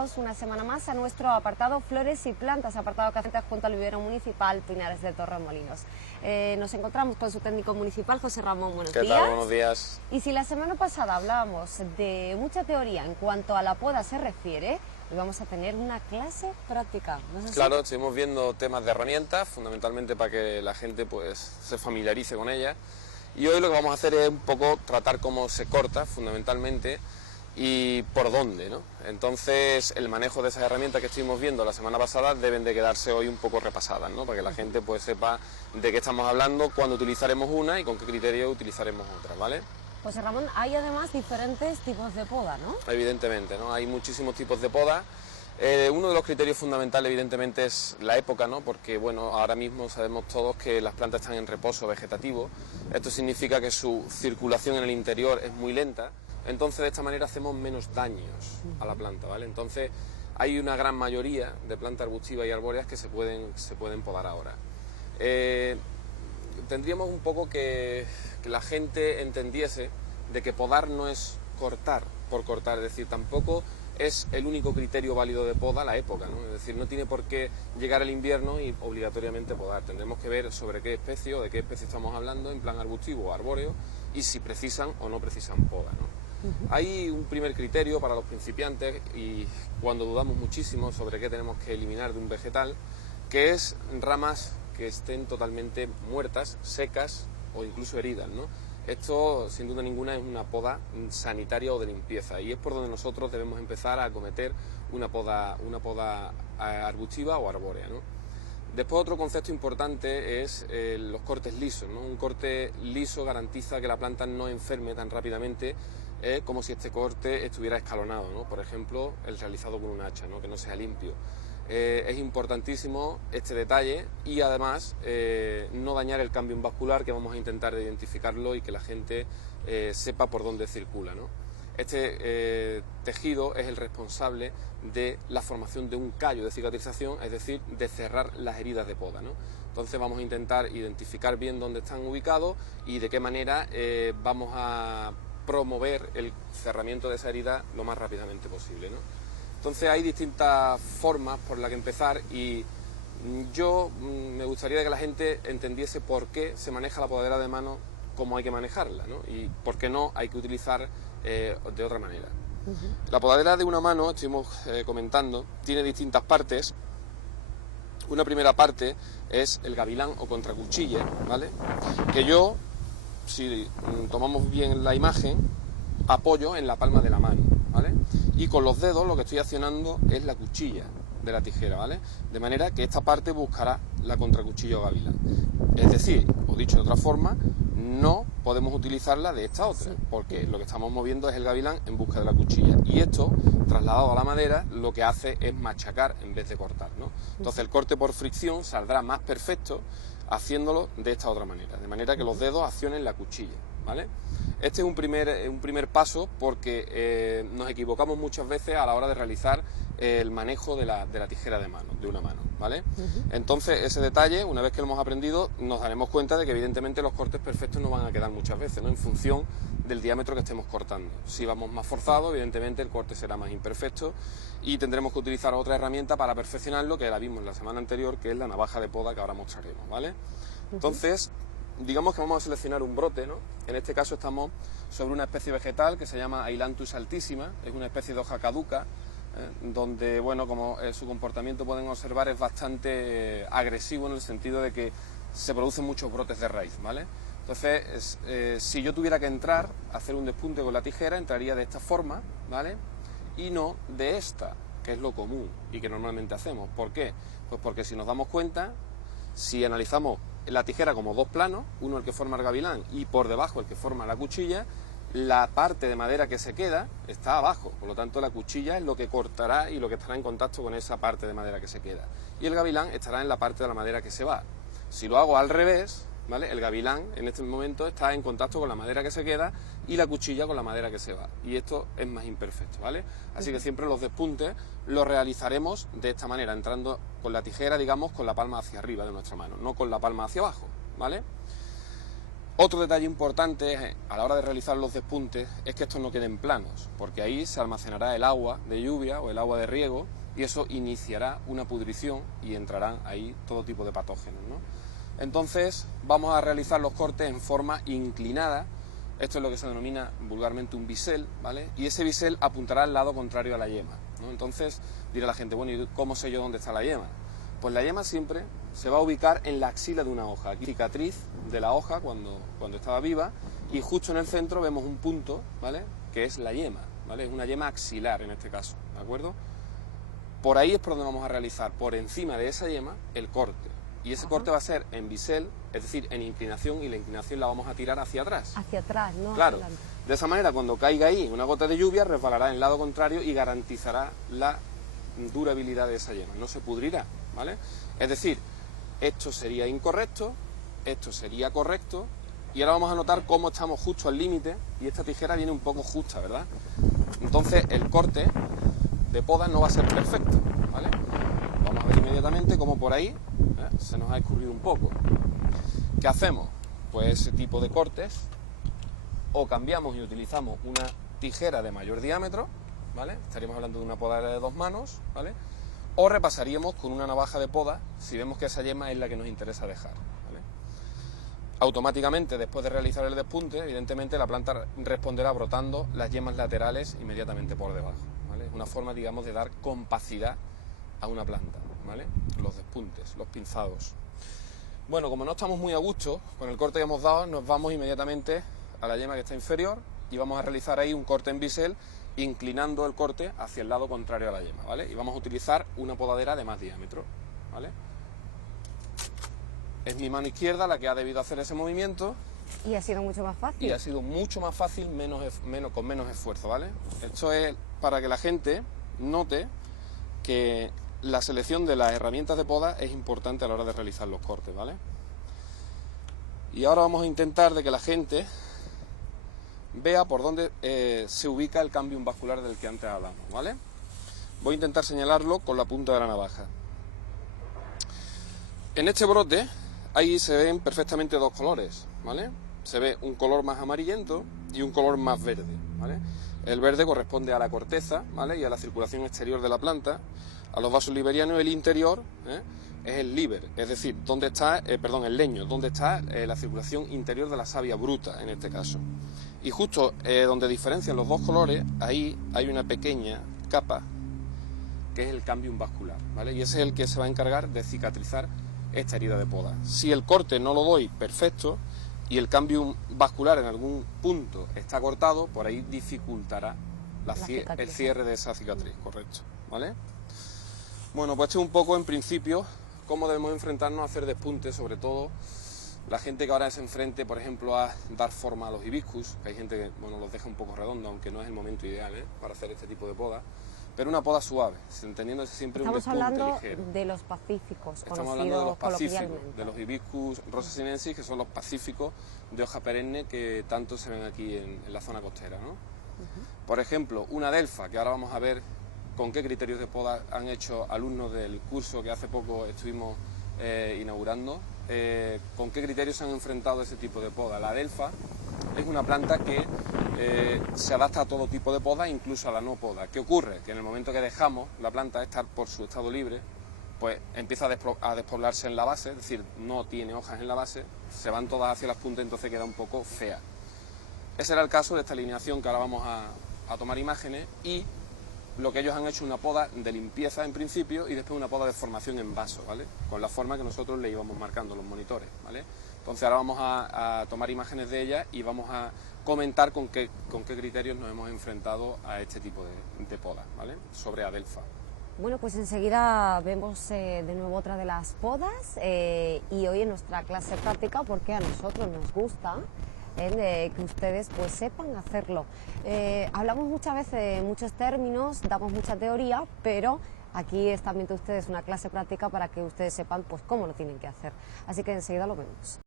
bienvenidos una semana más a nuestro apartado Flores y Plantas, apartado que hacemos junto al vivero municipal Pinares de Torremolinos. Nos encontramos con su técnico municipal, José Ramón. Buenos días. ¿Qué tal? Buenos días. Y si la semana pasada hablábamos de mucha teoría en cuanto a la poda se refiere, hoy vamos a tener una clase práctica. ¿No es así? Claro, estuvimos viendo temas de herramientas, fundamentalmente para que la gente pues se familiarice con ellas. Y hoy lo que vamos a hacer es un poco tratar cómo se corta, fundamentalmente, y por dónde, ¿no? Entonces, el manejo de esas herramientas que estuvimos viendo la semana pasada deben de quedarse hoy un poco repasadas, ¿no? Para que la gente pues sepa de qué estamos hablando, cuándo utilizaremos una y con qué criterio utilizaremos otra, ¿vale? José Ramón, hay además diferentes tipos de poda, ¿no? Evidentemente, ¿no? Hay muchísimos tipos de poda. Uno de los criterios fundamentales, evidentemente, es la época, ¿no? Porque, bueno, ahora mismo sabemos todos que las plantas están en reposo vegetativo. Esto significa que su circulación en el interior es muy lenta. Entonces, de esta manera hacemos menos daños a la planta, ¿vale? Entonces, hay una gran mayoría de plantas arbustivas y arbóreas que se pueden podar ahora. Tendríamos un poco que la gente entendiese de que podar no es cortar por cortar, es decir, tampoco es el único criterio válido de poda la época, ¿no? Es decir, no tiene por qué llegar el invierno y obligatoriamente podar. Tendremos que ver sobre qué especie o de qué especie estamos hablando, en plan arbustivo o arbóreo, y si precisan o no precisan poda, ¿no? Hay un primer criterio para los principiantes y cuando dudamos muchísimo sobre qué tenemos que eliminar de un vegetal, que es ramas que estén totalmente muertas, secas o incluso heridas, ¿no? Esto, sin duda ninguna, es una poda sanitaria o de limpieza y es por donde nosotros debemos empezar a acometer una poda arbustiva o arbórea, ¿no? Después, otro concepto importante es los cortes lisos, ¿no? Un corte liso garantiza que la planta no enferme tan rápidamente como si este corte estuviera escalonado, ¿no? Por ejemplo, el realizado con un hacha, ¿no? Que no sea limpio. Es importantísimo este detalle y además no dañar el cambio vascular, que vamos a intentar identificarlo y que la gente sepa por dónde circula, ¿no? Este tejido es el responsable de la formación de un callo de cicatrización, es decir, de cerrar las heridas de poda, ¿no? Entonces vamos a intentar identificar bien dónde están ubicados y de qué manera vamos a promover el cerramiento de esa herida lo más rápidamente posible, ¿no? Entonces hay distintas formas por las que empezar y yo me gustaría que la gente entendiese por qué se maneja la podadera de mano como hay que manejarla, ¿no? Y por qué no hay que utilizar de otra manera. La podadera de una mano, estuvimos comentando, tiene distintas partes. Una primera parte es el gavilán o contracuchilla, ¿vale? Que yo, si tomamos bien la imagen, apoyo en la palma de la mano, ¿vale? Y con los dedos lo que estoy accionando es la cuchilla de la tijera, ¿vale? De manera que esta parte buscará la contracuchilla o gavilán. Es decir, o dicho de otra forma, no podemos utilizarla de esta otra, porque lo que estamos moviendo es el gavilán en busca de la cuchilla. Y esto, trasladado a la madera, lo que hace es machacar en vez de cortar, ¿no? Entonces el corte por fricción saldrá más perfecto haciéndolo de esta otra manera, de manera que los dedos accionen la cuchilla, ¿vale? Este es un primer paso porque nos equivocamos muchas veces a la hora de realizar el manejo de la tijera de una mano, ¿vale? Entonces ese detalle, una vez que lo hemos aprendido, nos daremos cuenta de que evidentemente los cortes perfectos no van a quedar muchas veces, ¿no? En función del diámetro que estemos cortando. Si vamos más forzados, evidentemente el corte será más imperfecto y tendremos que utilizar otra herramienta para perfeccionarlo, que la vimos la semana anterior, que es la navaja de poda que ahora mostraremos, ¿vale? Entonces, digamos que vamos a seleccionar un brote, ¿no? En este caso estamos sobre una especie vegetal que se llama Ailanthus altissima, es una especie de hoja caduca, donde, bueno, como su comportamiento pueden observar es bastante agresivo en el sentido de que se producen muchos brotes de raíz, ¿vale? Entonces, si yo tuviera que entrar, hacer un despunte con la tijera, entraría de esta forma, ¿vale? Y no de esta, que es lo común y que normalmente hacemos. ¿Por qué? Pues porque si nos damos cuenta, si analizamos la tijera como dos planos, uno el que forma el gavilán y por debajo el que forma la cuchilla, la parte de madera que se queda está abajo, por lo tanto la cuchilla es lo que cortará y lo que estará en contacto con esa parte de madera que se queda, y el gavilán estará en la parte de la madera que se va. Si lo hago al revés, ¿vale? El gavilán en este momento está en contacto con la madera que se queda y la cuchilla con la madera que se va, y esto es más imperfecto, ¿vale? Así que siempre los despuntes los realizaremos de esta manera, entrando con la tijera, digamos, con la palma hacia arriba de nuestra mano, no con la palma hacia abajo, ¿vale? Otro detalle importante a la hora de realizar los despuntes es que estos no queden planos, porque ahí se almacenará el agua de lluvia o el agua de riego y eso iniciará una pudrición y entrarán ahí todo tipo de patógenos, ¿no? Entonces vamos a realizar los cortes en forma inclinada. Esto es lo que se denomina vulgarmente un bisel, ¿vale? Y ese bisel apuntará al lado contrario a la yema, ¿no? Entonces dirá la gente, bueno, ¿y cómo sé yo dónde está la yema? Pues la yema siempre se va a ubicar en la axila de una hoja, aquí cicatriz de la hoja cuando estaba viva, y justo en el centro vemos un punto, ¿vale? Que es la yema, ¿vale? Es una yema axilar en este caso, ¿de acuerdo? Por ahí es por donde vamos a realizar, por encima de esa yema, el corte. Y ese corte va a ser en bisel, es decir, en inclinación, y la inclinación la vamos a tirar hacia atrás. Hacia atrás, ¿no? Claro, Hacia adelante. de esa manera cuando caiga ahí una gota de lluvia resbalará en el lado contrario y garantizará la durabilidad de esa yema, no se pudrirá, ¿vale? Es decir, esto sería incorrecto, esto sería correcto, y ahora vamos a notar cómo estamos justo al límite y esta tijera viene un poco justa, ¿verdad? Entonces el corte de poda no va a ser perfecto, ¿vale? Vamos a ver inmediatamente cómo por ahí se nos ha escurrido un poco. ¿Qué hacemos? Pues ese tipo de cortes o cambiamos y utilizamos una tijera de mayor diámetro, ¿vale? Estaríamos hablando de una podadera de 2 manos, ¿vale? O repasaríamos con una navaja de poda si vemos que esa yema es la que nos interesa dejar, ¿vale? Automáticamente, después de realizar el despunte, evidentemente la planta responderá brotando las yemas laterales inmediatamente por debajo, ¿vale? Es una forma, digamos, de dar compacidad a una planta, ¿vale? Los despuntes, los pinzados. Bueno, como no estamos muy a gusto con el corte que hemos dado, nos vamos inmediatamente a la yema que está inferior y vamos a realizar ahí un corte en bisel, inclinando el corte hacia el lado contrario a la yema, ¿vale? Y vamos a utilizar una podadera de más diámetro, ¿vale? Es mi mano izquierda la que ha debido hacer ese movimiento. Y ha sido mucho más fácil. Y ha sido mucho más fácil, con menos esfuerzo, ¿vale? Esto es para que la gente note que la selección de las herramientas de poda es importante a la hora de realizar los cortes, ¿vale? Y ahora vamos a intentar de que la gente vea por dónde se ubica el cambium vascular del que antes hablamos, ¿vale? Voy a intentar señalarlo con la punta de la navaja. En este brote, ahí se ven perfectamente dos colores, ¿vale? Se ve un color más amarillento y un color más verde, ¿vale? El verde corresponde a la corteza, ¿vale? Y a la circulación exterior de la planta. A los vasos liberianos el interior es el liber, es decir, donde está, el leño, donde está la circulación interior de la savia bruta, en este caso. Y justo donde diferencian los dos colores, ahí hay una pequeña capa que es el cambium vascular, ¿vale? Y ese es el que se va a encargar de cicatrizar esta herida de poda. Si el corte no lo doy perfecto y el cambium vascular en algún punto está cortado, por ahí dificultará el cierre de esa cicatriz, correcto, ¿vale? Bueno, pues este es un poco, en principio, cómo debemos enfrentarnos a hacer despuntes, sobre todo la gente que ahora se enfrente, por ejemplo, a dar forma a los hibiscus, que hay gente que, bueno, los deja un poco redondos, aunque no es el momento ideal, para hacer este tipo de poda, pero una poda suave, entendiéndose siempre un despunte ligero. Estamos hablando de los pacíficos, Estamos hablando de los pacíficos, de los hibiscus rosasinensis, que son los pacíficos de hoja perenne que tanto se ven aquí en la zona costera, ¿no? Por ejemplo, una adelfa, que ahora vamos a ver con qué criterios de poda han hecho alumnos del curso que hace poco estuvimos inaugurando, con qué criterios se han enfrentado a ese tipo de poda. La adelfa es una planta que se adapta a todo tipo de poda, incluso a la no poda. ¿Qué ocurre? Que en el momento que dejamos la planta estar por su estado libre, pues empieza a despoblarse en la base, es decir, no tiene hojas en la base, se van todas hacia las puntas, entonces queda un poco fea. Ese era el caso de esta alineación que ahora vamos a tomar imágenes, y lo que ellos han hecho una poda de limpieza en principio y después una poda de formación en vaso, ¿vale? Con la forma que nosotros le íbamos marcando los monitores, ¿vale? Entonces ahora vamos a tomar imágenes de ella y vamos a comentar con qué criterios nos hemos enfrentado a este tipo de poda, ¿vale? Sobre adelfa. Bueno, pues enseguida vemos de nuevo otra de las podas y hoy en nuestra clase práctica, porque a nosotros nos gusta que ustedes pues sepan hacerlo. Hablamos muchas veces muchos términos, damos mucha teoría, pero aquí es también de ustedes una clase práctica para que ustedes sepan pues cómo lo tienen que hacer. Así que enseguida lo vemos.